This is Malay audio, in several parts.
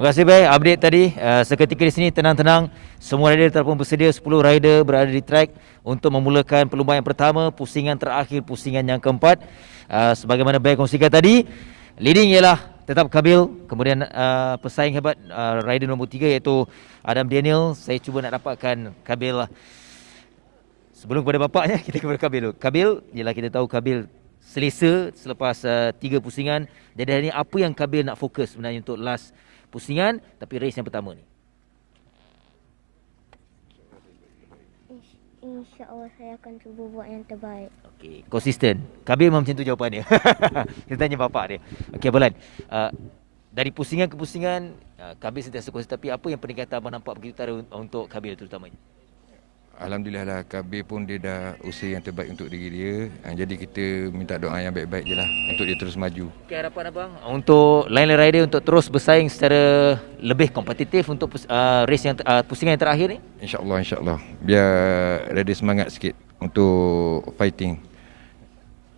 Terima kasih baik update tadi. Seketika di sini tenang-tenang. Semua rider telah pun bersedia, 10 rider berada di track untuk memulakan perlumbaan yang pertama, pusingan terakhir, pusingan yang keempat. Sebagaimana baik kongsikan tadi, leading ialah tetap Kabil, kemudian pesaing hebat rider nombor 3 iaitu Adam Daniel. Saya cuba nak dapatkan Kabil lah. Sebelum kepada bapaknya, kita kepada Kabil dulu. Kabil, ialah kita tahu Kabil selesa selepas 3 pusingan. Jadi hari ini apa yang Kabil nak fokus sebenarnya untuk last pusingan tapi race yang pertama ni? InsyaAllah saya akan cuba buat yang terbaik. Okey, konsisten. Kabil memang macam tu jawapan dia. Kita tanya bapak dia. Okey, Abalan. Dari pusingan ke pusingan, Kabil sentiasa konsisten, tapi apa yang peningkatan abang nampak begitu utara untuk Kabil terutamanya? Alhamdulillah lah, Kabir pun dia dah usaha yang terbaik untuk diri dia. Jadi kita minta doa yang baik-baik je lah untuk dia terus maju. Okay, harapan abang untuk lain-lain rider untuk terus bersaing secara lebih kompetitif untuk race yang pusingan yang terakhir ni? InsyaAllah. Biar rider semangat sikit untuk fighting.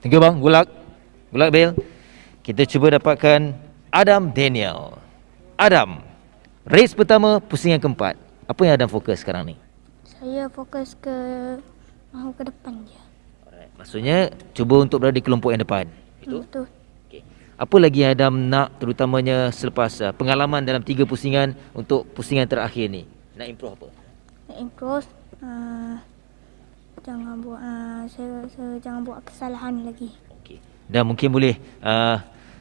Thank you bang, good luck. Good luck Bill. Kita cuba dapatkan Adam Daniel. Adam, race pertama pusingan keempat. Apa yang Adam fokus sekarang ni? Saya fokus ke mahu ke depan je. Alright. Maksudnya cuba untuk berada di kelompok yang depan. Itu? Betul. Okay. Apa lagi yang Adam nak terutamanya selepas pengalaman dalam 3 pusingan untuk pusingan terakhir ni? Nak improve apa? Nak improve, jangan buat saya jangan buat kesalahan lagi. Okay. Dan mungkin boleh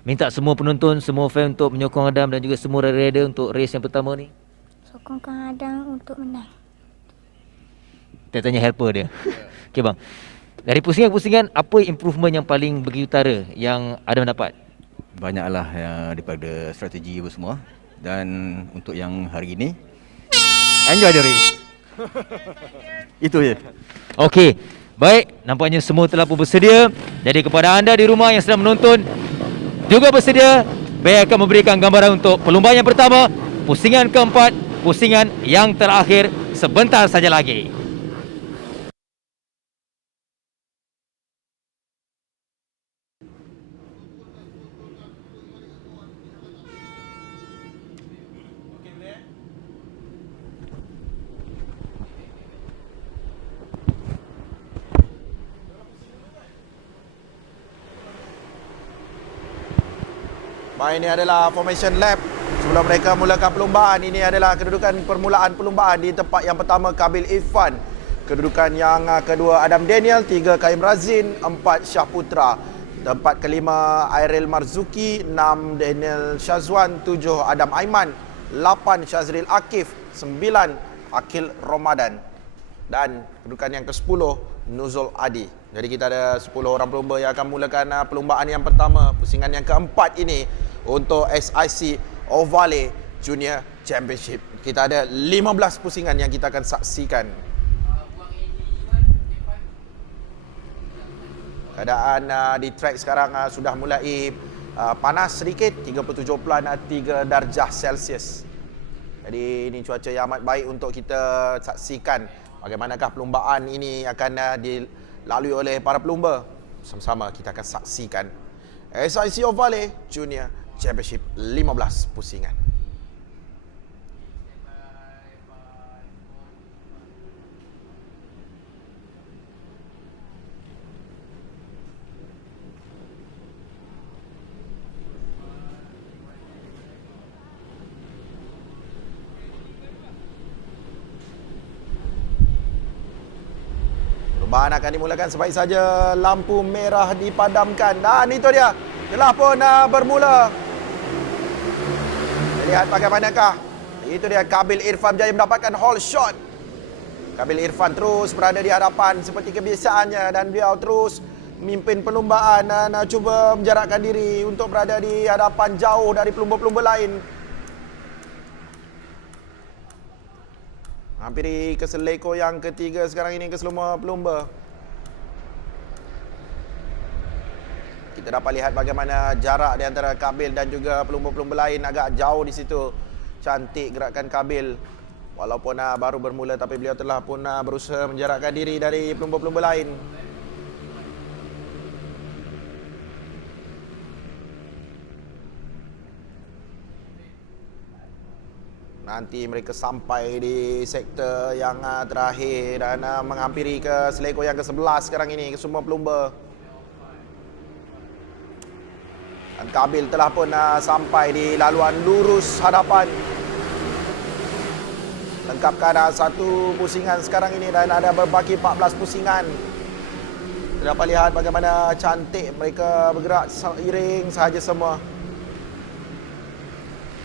minta semua penonton, semua fan untuk menyokong Adam dan juga semua rider untuk race yang pertama ni. Sokongkan Adam untuk menang. Kita tanya helper dia. Okey bang. Dari pusingan-pusingan, apa improvement yang paling begitu utara yang Adam dapat? Banyaklah daripada strategi apa semua. Dan untuk yang hari ini, enjoy the race. Itu je. Okey. Baik, nampaknya semua telah pun bersedia. Jadi kepada anda di rumah yang sedang menonton juga bersedia, saya akan memberikan gambaran untuk perlumbaan yang pertama, pusingan keempat, pusingan yang terakhir sebentar saja lagi. Ini adalah formation lap sebelum mereka mulakan perlumbaan. Ini adalah kedudukan permulaan perlumbaan. Di tempat yang pertama Kabil Irfan, kedudukan yang kedua Adam Daniel, 3 Kaim Razin, 4 Syah Putra, tempat kelima Airil Marzuki, 6 Daniel Syazwan, 7 Adam Aiman, 8 Syazril Akif, 9 Akil Ramadan, dan kedudukan yang ke-10 Nuzul Adi. Jadi kita ada 10 orang pelumba yang akan mulakan perlumbaan yang pertama, pusingan yang keempat ini untuk SIC Ovale Junior Championship. Kita ada 15 pusingan yang kita akan saksikan. Keadaan di track sekarang sudah mulai panas sedikit, 37.3 darjah Celsius. Jadi ini cuaca yang amat baik untuk kita saksikan bagaimanakah perlumbaan ini akan dilalui oleh para pelumba. Sama-sama kita akan saksikan SIC Ovale Junior Championship 15 pusingan. Perlumbaan akan dimulakan sebaik saja lampu merah dipadamkan. Dan itu dia, telah pun bermula. Lihat bagaimanakah. Itu dia Kabil Irfan berjaya mendapatkan hole shot. Kabil Irfan terus berada di hadapan seperti kebiasaannya dan beliau terus memimpin perlumbaan dan cuba menjarakkan diri untuk berada di hadapan jauh dari pelumba-pelumba lain. Hampiri ke seleko yang ketiga sekarang ini ke semua pelumba. Kita dapat lihat bagaimana jarak di antara Kabil dan juga pelumba-pelumba lain agak jauh di situ. Cantik gerakan Kabil. Walaupun baru bermula tapi beliau telah pun berusaha menjarakkan diri dari pelumba-pelumba lain. Nanti mereka sampai di sektor yang terakhir dan menghampiri ke selekor yang ke-11 sekarang ini, ke semua pelumba. Dan Kabil telah pun sampai di laluan lurus hadapan. Lengkapkan satu pusingan sekarang ini dan ada berbaki 14 pusingan. Kita dapat lihat bagaimana cantik mereka bergerak seiring sahaja semua.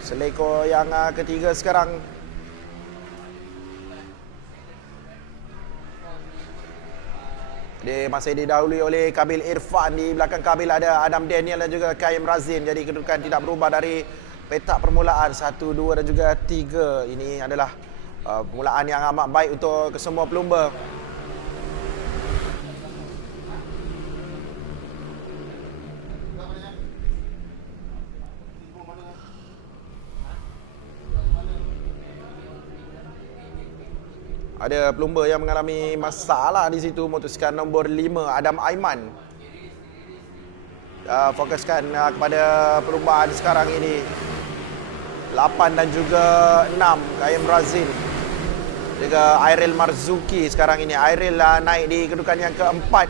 Selekor yang ketiga sekarang. Dia masih didahului oleh Kabil Irfan. Di belakang Kabil ada Adam Daniel dan juga Qayyim Razin. Jadi kedudukan tidak berubah dari petak permulaan 1, 2 dan juga 3. Ini adalah permulaan yang amat baik untuk kesemua pelumba. Ada pelumba yang mengalami masalah di situ. Motosikal nombor 5 Adam Aiman. Fokuskan kepada perlumbaan sekarang ini. 8 dan juga 6 Qayyim Razin. Juga Airil Marzuki sekarang ini. Airil naik di kedudukan yang keempat.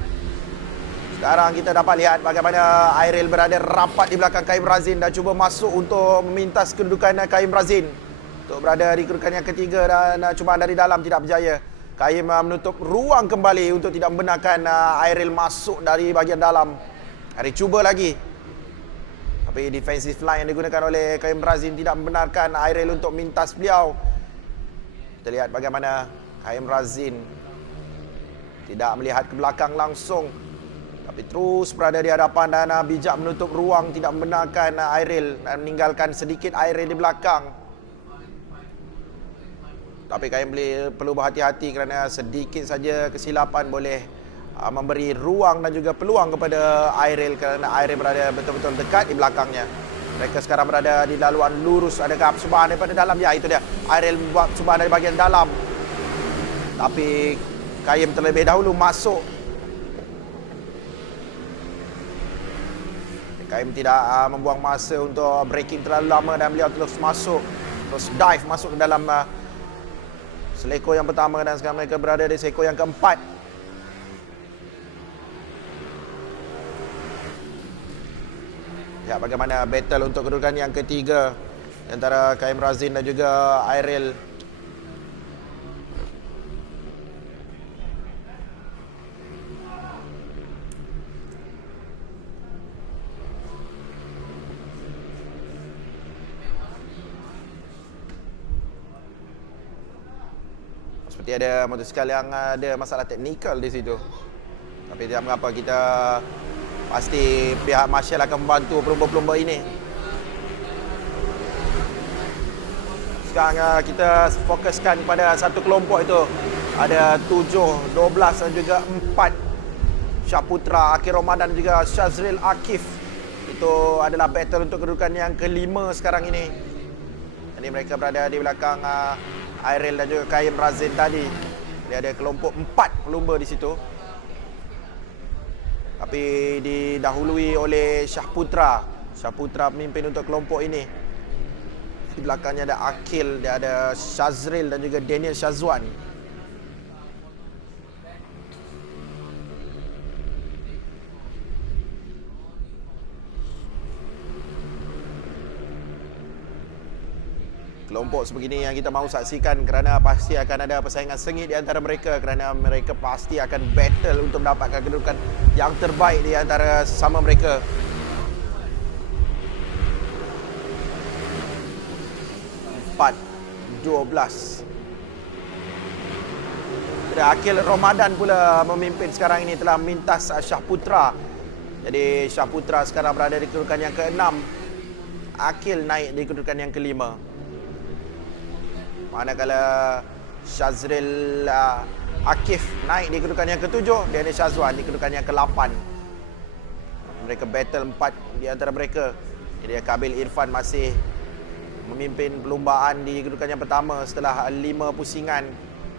Sekarang kita dapat lihat bagaimana Airil berada rapat di belakang Qayyim Razin dan cuba masuk untuk memintas kedudukan Qayyim Razin. Untuk berada di kedudukan yang ketiga dan cubaan dari dalam tidak berjaya. Qayyim menutup ruang kembali untuk tidak membenarkan Airil masuk dari bahagian dalam. Hari cuba lagi. Tapi defensive line yang digunakan oleh Qayyim Razin tidak membenarkan Airil untuk mintas beliau. Kita lihat bagaimana Qayyim Razin tidak melihat ke belakang langsung. Tapi terus berada di hadapan dan bijak menutup ruang, tidak membenarkan Airil dan meninggalkan sedikit Airil di belakang. Tapi Qayyim perlu berhati-hati kerana sedikit saja kesilapan boleh memberi ruang dan juga peluang kepada Airil kerana Airil berada betul-betul dekat di belakangnya. Mereka sekarang berada di laluan lurus. Adakah percubaan daripada dalam? Ya, itu dia. Airil buat percubaan dari bahagian dalam. Tapi Qayyim terlebih dahulu masuk. Qayyim tidak membuang masa untuk breaking terlalu lama dan beliau terus masuk. Terus dive masuk ke dalam selekor yang pertama dan sekarang mereka berada di selekor yang keempat. Ya, bagaimana battle untuk kedudukan yang ketiga antara Qayyim Razin dan juga Airil. Seperti ada motosikal yang ada masalah teknikal di situ. Tapi tidak mengapa, kita pasti pihak marshal akan membantu pelumba-pelumba ini. Sekarang kita fokuskan pada satu kelompok itu. Ada 7, 12 dan juga 4. Syahputra, Akif Ramadan dan juga Syazril Akif. Itu adalah battle untuk kedudukan yang kelima sekarang ini. Jadi mereka berada di belakang Airil dan juga Qayyim Razin tadi. Dia ada kelompok 4 pelumba di situ. Tapi didahului oleh Syahputra. Syahputra memimpin untuk kelompok ini. Di belakangnya ada Akil, dia ada Syazril dan juga Daniel Syazwan. Kelompok sebegini yang kita mahu saksikan kerana pasti akan ada persaingan sengit di antara mereka kerana mereka pasti akan battle untuk mendapatkan kedudukan yang terbaik di antara sesama mereka. Empat 12. Akil Ramadan pula memimpin sekarang ini, telah mintas Syahputra. Jadi Syahputra sekarang berada di kedudukan yang ke-6. Akil naik di kedudukan yang ke-5. Manakala Syazril Akif naik di kedudukan yang ke-7, Daniel Syazwan di kedudukan yang ke-8. Mereka battle 4 di antara mereka. Jadi Kabil Irfan masih memimpin perlumbaan di kedudukan yang pertama setelah 5 pusingan.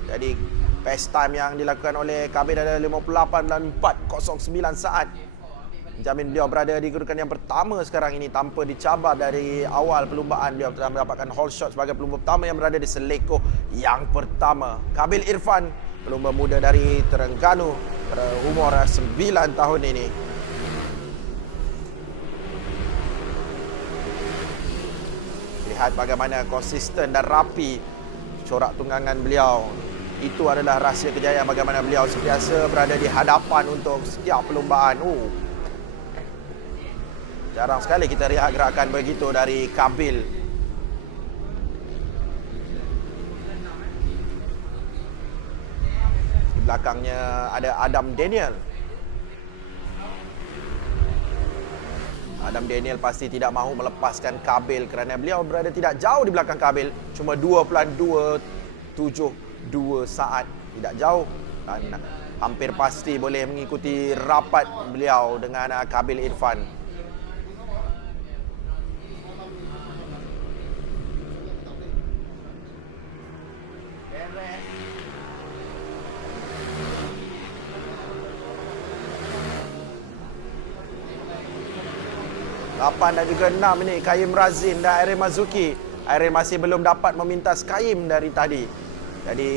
Jadi best time yang dilakukan oleh Kabil adalah 58.409 saat. menjamin beliau berada di kedudukan yang pertama sekarang ini tanpa dicabar dari awal perlumbaan. Beliau telah mendapatkan hole shot sebagai pelumba pertama yang berada di selekoh yang pertama. Kabil Irfan, pelumba muda dari Terengganu pada umur 9 tahun ini. Lihat bagaimana konsisten dan rapi corak tunggangan beliau. Itu adalah rahsia kejayaan bagaimana beliau sentiasa berada di hadapan untuk setiap perlumbaan. Jarang sekali kita lihat gerakan begitu dari Kabil. Di belakangnya ada Adam Daniel. Adam Daniel pasti tidak mahu melepaskan Kabil kerana beliau berada tidak jauh di belakang Kabil. Cuma 2.272 saat. Tidak jauh dan hampir pasti boleh mengikuti rapat beliau dengan Kabil Irfan. Lapan dan juga 6 ini Kaim Razin dan Airil Marzuki. Airil masih belum dapat memintas Kaim dari tadi. Jadi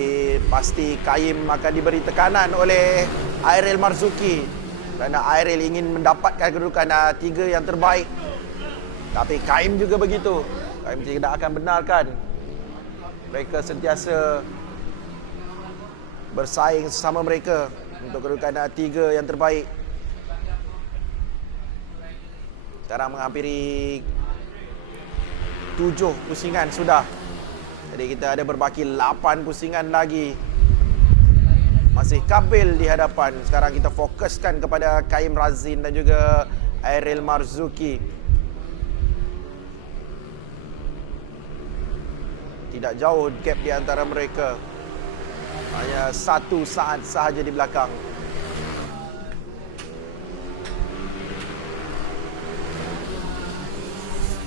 pasti Kaim akan diberi tekanan oleh Airil Marzuki kerana Airil ingin mendapatkan kedudukan 3 yang terbaik. Tapi Kaim juga begitu. Kaim tidak akan benarkan mereka sentiasa bersaing sesama mereka untuk kedudukan 3 yang terbaik. Sekarang menghampiri 7 pusingan sudah. Jadi kita ada berbaki 8 pusingan lagi. Masih Kabil di hadapan. Sekarang kita fokuskan kepada Kaim Razin dan juga Airil Marzuki. Tidak jauh gap di antara mereka. Hanya 1 saat sahaja di belakang.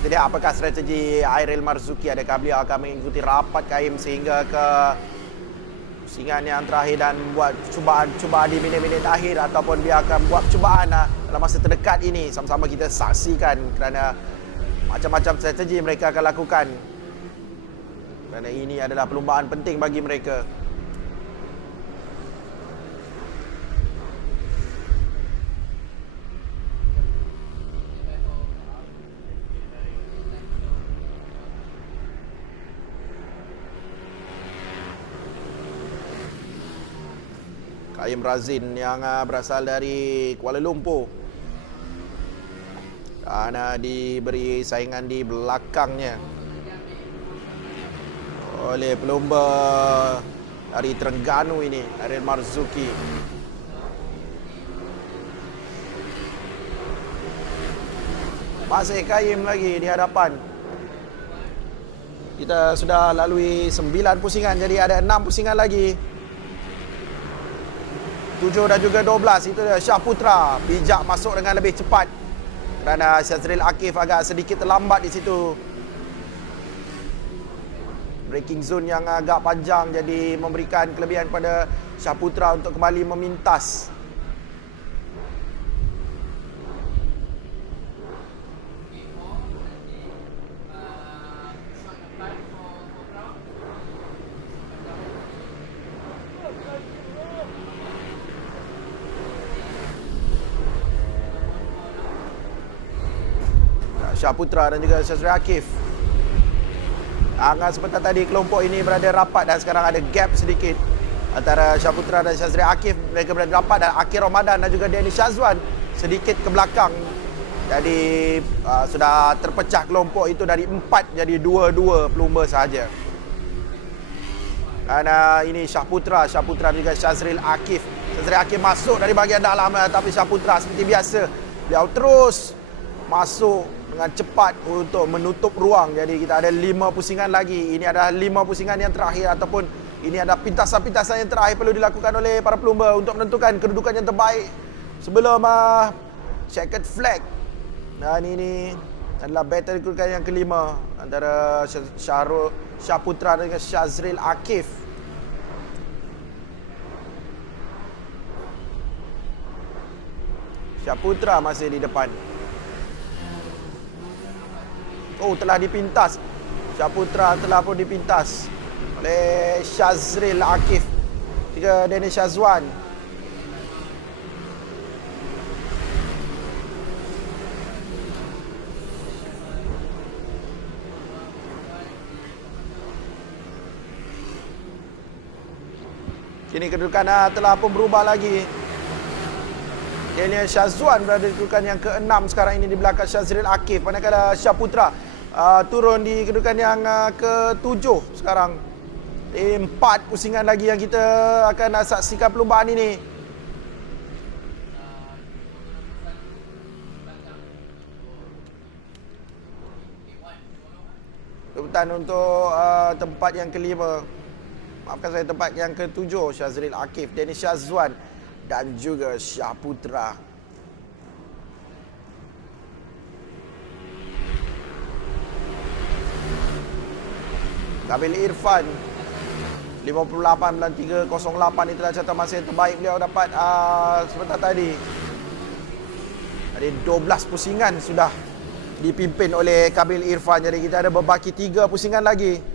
Jadi apakah strategi Airil Marzuki? Adakah beliau akan mengikuti rapat Kaim sehingga ke pusingan yang terakhir dan buat cubaan di minit-minit akhir, ataupun dia akan buat cubaan dalam masa terdekat ini? Sama-sama kita saksikan kerana macam-macam strategi mereka akan lakukan. Kerana ini adalah perlumbaan penting bagi mereka. Kaim Razin yang berasal dari Kuala Lumpur dan diberi saingan di belakangnya oleh pelumba dari Terengganu ini, Airil Marzuki. Masih Kaim lagi di hadapan. Kita sudah lalui 9 pusingan, jadi ada 6 pusingan lagi. 7 dan juga 12. Itu dia Syahputra. Bijak masuk dengan lebih cepat kerana Syazril Akif agak sedikit terlambat di situ. Braking zone yang agak panjang jadi memberikan kelebihan kepada Syahputra untuk kembali memintas. Syahputra dan juga Syazril Akif. Sebentar tadi kelompok ini berada rapat dan sekarang ada gap sedikit antara Syahputra dan Syazril Akif. Mereka berada rapat dan Akir Ramadan dan juga Danny Syazwan sedikit ke belakang. Jadi sudah terpecah kelompok itu dari 4 jadi 2-2 pelumba sahaja. Dan ini Syahputra dan juga Syazril Akif. Syazril Akif masuk dari bahagian dalam, tapi Syahputra seperti biasa beliau terus masuk dengan cepat untuk menutup ruang. Jadi kita ada 5 pusingan lagi. Ini adalah 5 pusingan yang terakhir, ataupun ini adalah pintasan-pintasan yang terakhir perlu dilakukan oleh para pelumba untuk menentukan kedudukan yang terbaik sebelum checkered flag. Dan ini adalah battle kedudukan yang kelima antara Syahputra dengan Syazril Akif. Syaputra masih di depan. Oh, telah dipintas. Syaputra telah pun dipintas oleh Syazril Akif. Tiga Daniel Syazwan. Kini kedudukan telah pun berubah lagi. Daniel Syazwan berada di kedudukan yang ke-6 sekarang ini di belakang Syazril Akif. Manakala Syaputra turun di kedudukan yang ke-7 sekarang. 4 pusingan lagi yang kita akan saksikan perlumbaan ini. Kebetulan untuk tempat yang kelima. Maafkan saya, tempat yang ke-7 Syazril Akif, Daniel Syazwan dan juga Syaputra. Kabil Irfan 58.308 itulah catatan masa yang terbaik beliau dapat sebentar tadi. Ada 12 pusingan sudah dipimpin oleh Kabil Irfan. Jadi kita ada berbaki 3 pusingan lagi.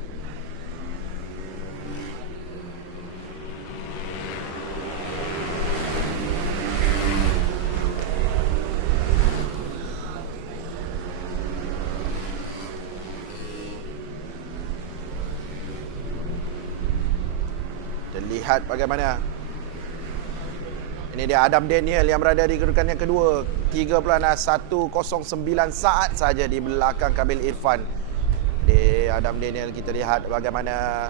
Lihat bagaimana. Ini dia Adam Daniel yang berada di kedudukan yang kedua. 3.109 saat saja di belakang Kabil Irfan. Di Adam Daniel kita lihat bagaimana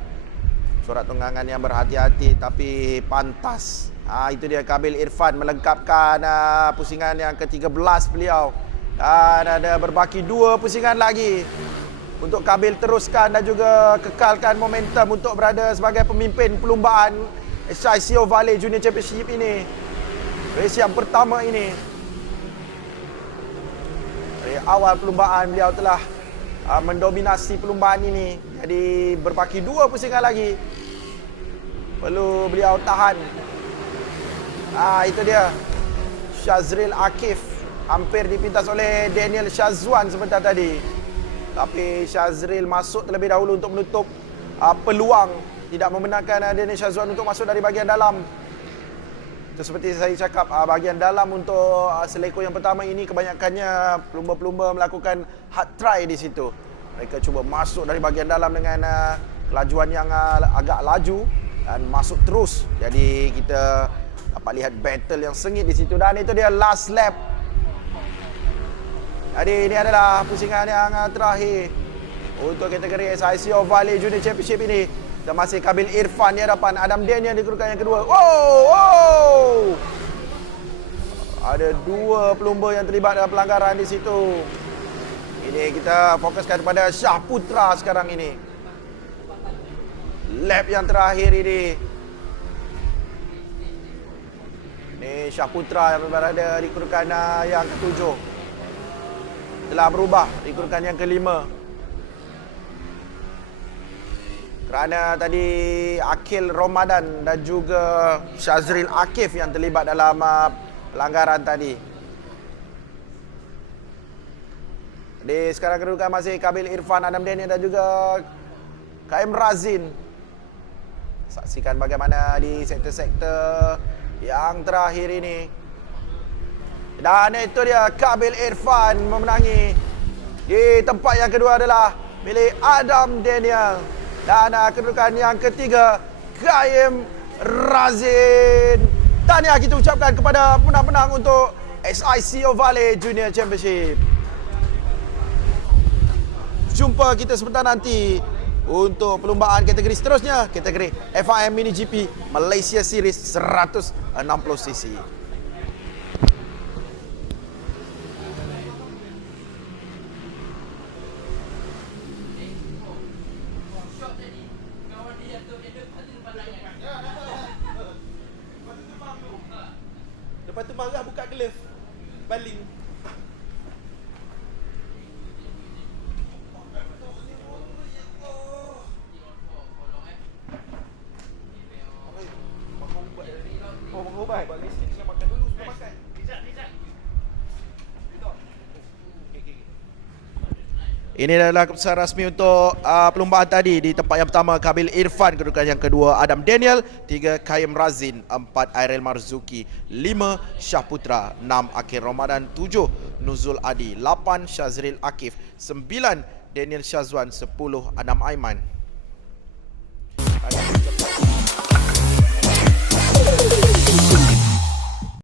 corak tunggangan yang berhati-hati tapi pantas. Itu dia Kabil Irfan melengkapkan pusingan yang ke-13 beliau. Dan ada berbaki 2 pusingan lagi untuk Kabil teruskan dan juga kekalkan momentum untuk berada sebagai pemimpin perlumbaan SICO Valley Junior Championship ini. Race yang pertama ini. Dari awal perlumbaan beliau telah mendominasi perlumbaan ini. Jadi berbaki 2 pusingan lagi. Perlu beliau tahan. Itu dia. Syazril Akif hampir dipintas oleh Daniel Syazwan sebentar tadi. Tapi Syazril masuk terlebih dahulu untuk menutup peluang. Tidak membenarkan Daniel Syazwan untuk masuk dari bahagian dalam. Itu seperti saya cakap, bahagian dalam untuk seleko yang pertama ini kebanyakannya pelumba-pelumba melakukan hard try di situ. Mereka cuba masuk dari bahagian dalam dengan kelajuan yang agak laju dan masuk terus. Jadi kita dapat lihat battle yang sengit di situ. Dan itu dia last lap. Jadi ini adalah pusingan yang terakhir untuk kategori SICO Valley Junior Championship ini. Dan masih Kabil Irfan di hadapan Adam Daniel di kedudukan yang kedua. Wow! Ada 2 pelumba yang terlibat dalam pelanggaran di situ. Ini kita fokuskan kepada Syaputra sekarang ini. Lap yang terakhir ini. Ini Syaputra yang berada di kedudukan yang ke-7. Telah berubah di kedudukan yang ke-5. Kerana tadi Akil Ramadan dan juga Syazril Akif yang terlibat dalam pelanggaran tadi. Jadi sekarang kedudukan masih Kabil Irfan, Adam Daniel dan juga KM Razin. Saksikan bagaimana di sektor-sektor yang terakhir ini. Dan itu dia Kabil Irfan memenangi. Di tempat yang kedua adalah milik Adam Daniel. Dan kedudukan yang ketiga KM Razin. Tahniah kita ucapkan kepada penang-penang untuk SICO Valley Junior Championship. Jumpa kita sebentar nanti untuk perlumbaan kategori seterusnya, kategori FIM Mini GP Malaysia Series 160cc. Lepas tu marah buka glove. Baling. Makan ubat. Oh, makan ubat. Bagi sikit sama Ini adalah keputusan rasmi untuk perlumbaan tadi. Di tempat yang pertama Kabil Irfan, kedudukan yang kedua Adam Daniel, 3 Kaim Razin, 4 Airil Marzuki, 5 Syahputra, 6 Akhil Ramadan, 7 Nuzul Adi, 8 Syazril Akif, 9 Daniel Syazwan, 10 Adam Aiman.